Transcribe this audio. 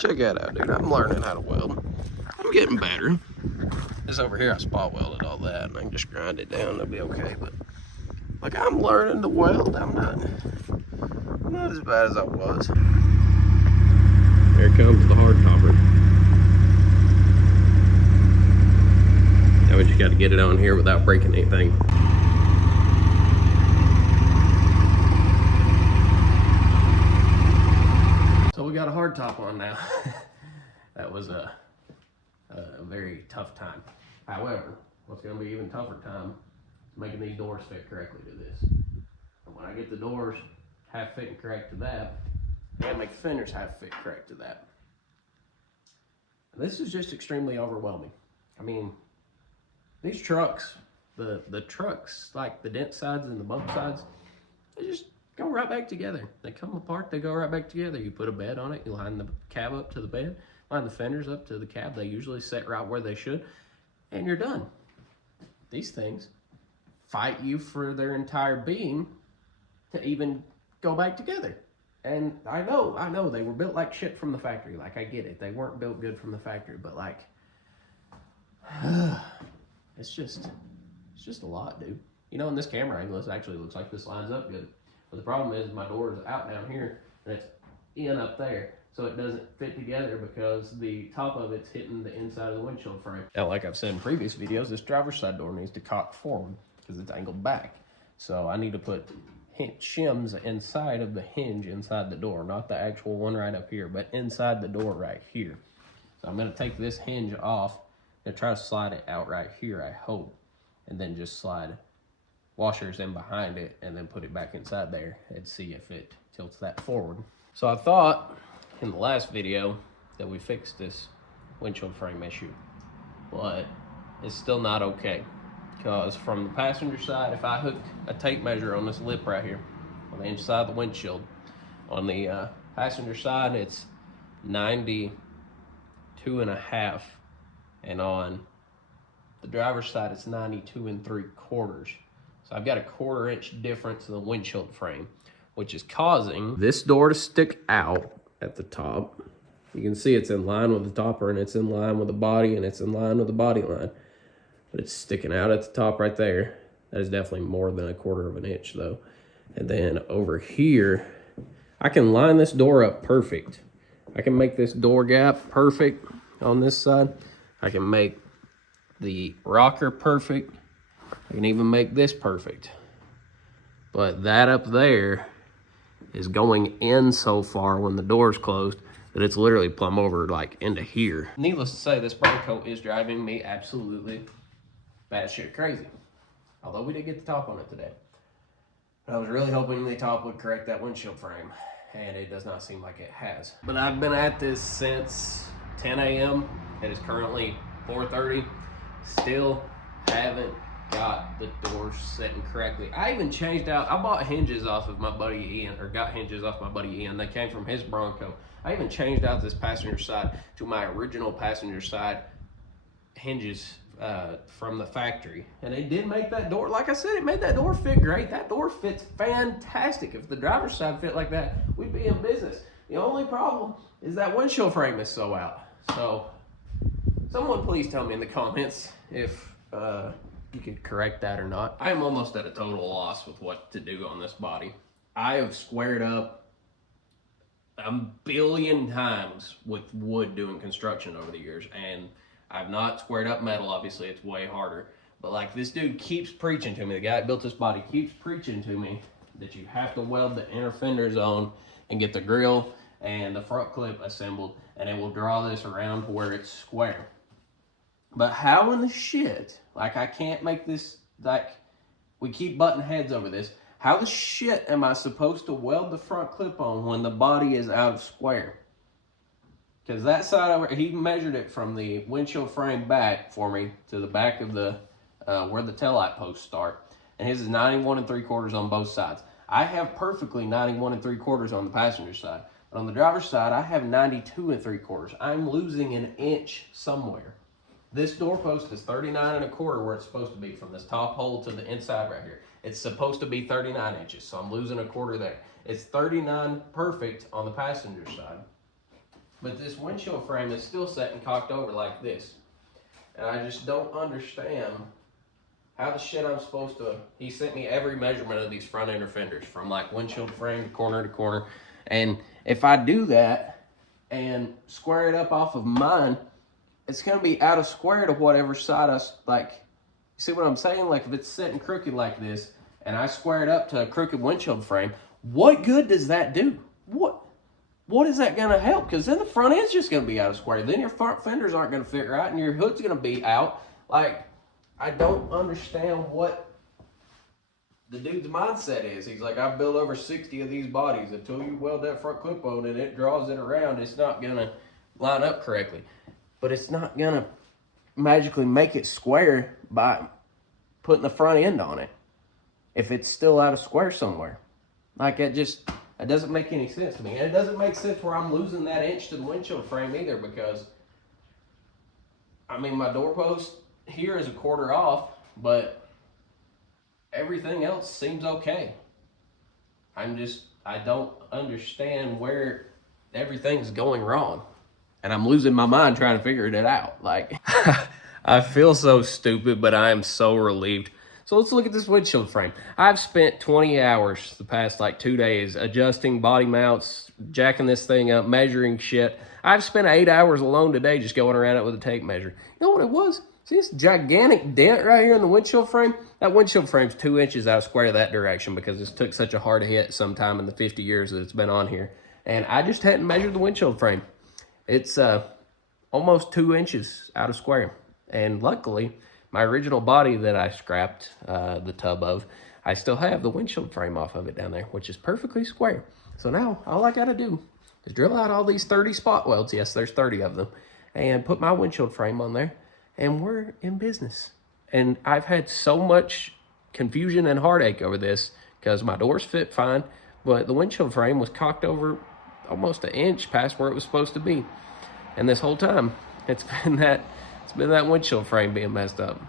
Check that out, dude. I'm learning how to weld. I'm getting better. This over here, I spot welded all that, and I can just grind it down. It'll be okay. But like, I'm learning to weld. I'm not as bad as I was. Here comes the hard topper. Now we just got to get it on here without breaking anything. So we got a hard top on now. That was a very tough time. However, what's going to be even tougher time is making these doors fit correctly to this. And when I get the doors half fit and correct to that, I gotta make the fenders half fit correct to that. And this is just extremely overwhelming. I mean, these trucks, the trucks, like the dent sides and the bump sides, they just go right back together. They come apart, they go right back together. You put a bed on it, you line the cab up to the bed, line the fenders up to the cab. They usually set right where they should, and you're done. These things fight you for their entire being to even go back together. And I know they were built like shit from the factory. Like, I get it. They weren't built good from the factory, but like, it's just a lot, dude. You know, in this camera angle, it actually looks like this lines up good. But the problem is my door is out down here and it's in up there. So it doesn't fit together because the top of it's hitting the inside of the windshield frame. Now, like I've said in previous videos, this driver's side door needs to cock forward because it's angled back. So I need to put shims inside of the hinge inside the door, not the actual one right up here, but inside the door right here. So I'm going to take this hinge off and try to slide it out right here, I hope, and then just slide washers in behind it and then put it back inside there and see if it tilts that forward. So I thought in the last video that we fixed this windshield frame issue, but it's still not okay. Because from the passenger side, if I hook a tape measure on this lip right here, on the inside of the windshield, on the passenger side, it's 92.5, and on the driver's side, it's 92.75. So I've got a 1/4 inch difference in the windshield frame, which is causing this door to stick out at the top. You can see it's in line with the topper, and it's in line with the body, and it's in line with the body line. But it's sticking out at the top right there. That is definitely more than a 1/4 inch though. And then over here, I can line this door up perfect. I can make this door gap perfect on this side. I can make the rocker perfect. I can even make this perfect. But that up there is going in so far when the door's closed that it's literally plumb over like into here. Needless to say, this Bronco is driving me absolutely batshit crazy. Although we did get the top on it today. But I was really hoping the top would correct that windshield frame, and it does not seem like it has. But I've been at this since 10 a.m. It is currently 4:30. Still haven't got the doors setting correctly. I even changed out, I bought hinges off of my buddy Ian, or got hinges off my buddy Ian. They came from his Bronco. I even changed out this passenger side to my original passenger side hinges from the factory, and it did make that door, like I said, it made that door fit great. That door fits fantastic. If the driver's side fit like that, we'd be in business. The only problem is that windshield frame is so out. So someone please tell me in the comments if you could correct that or not. I am almost at a total loss with what to do on this body. I have squared up a billion times with wood doing construction over the years, and I've not squared up metal. Obviously, it's way harder. But like, this dude keeps preaching to me, the guy that built this body keeps preaching to me that you have to weld the inner fenders on and get the grill and the front clip assembled, and it will draw this around to where it's square. But how in the shit, like, I can't make this, like, we keep butting heads over this. How the shit am I supposed to weld the front clip on when the body is out of square? Because that side over, he measured it from the windshield frame back for me to the back of the, where the taillight posts start. And his is 91.75 on both sides. I have perfectly 91.75 on the passenger side. But on the driver's side, I have 92.75. I'm losing an inch somewhere. This door post is 39.25 where it's supposed to be, from this top hole to the inside right here. It's supposed to be 39 inches, so I'm losing a 1/4 there. It's 39 perfect on the passenger side. But this windshield frame is still set and cocked over like this. And I just don't understand how the shit I'm supposed to. He sent me every measurement of these front end fenders from like windshield frame to corner. And if I do that and square it up off of mine, it's gonna be out of square to whatever side I like. See what I'm saying? Like if it's sitting crooked like this and I square it up to a crooked windshield frame, what good does that do? What is that gonna help? Because then the front end's just gonna be out of square. Then your front fenders aren't gonna fit right and your hood's gonna be out. Like, I don't understand what the dude's mindset is. He's like, I've built over 60 of these bodies. Until you weld that front clip on and it draws it around, it's not gonna line up correctly. But it's not gonna magically make it square by putting the front end on it if it's still out of square somewhere. Like, it doesn't make any sense to me. And it doesn't make sense where I'm losing that inch to the windshield frame either, because I mean, my doorpost here is a quarter off, but everything else seems okay. I don't understand where everything's going wrong. And I'm losing my mind trying to figure it out. Like, I feel so stupid, but I am so relieved. So let's look at this windshield frame. I've spent 20 hours the past like 2 days adjusting body mounts, jacking this thing up, measuring shit. I've spent 8 hours alone today just going around it with a tape measure. You know what it was? See this gigantic dent right here in the windshield frame? That windshield frame's 2 inches out of square that direction because this took such a hard hit sometime in the 50 years that it's been on here. And I just hadn't measured the windshield frame. It's almost 2 inches out of square. And luckily, my original body that I scrapped the tub of, I still have the windshield frame off of it down there, which is perfectly square. So now all I gotta do is drill out all these 30 spot welds. Yes, there's 30 of them. And put my windshield frame on there. And we're in business. And I've had so much confusion and heartache over this because my doors fit fine, but the windshield frame was cocked over almost an inch past where it was supposed to be. And this whole time, it's been that windshield frame being messed up.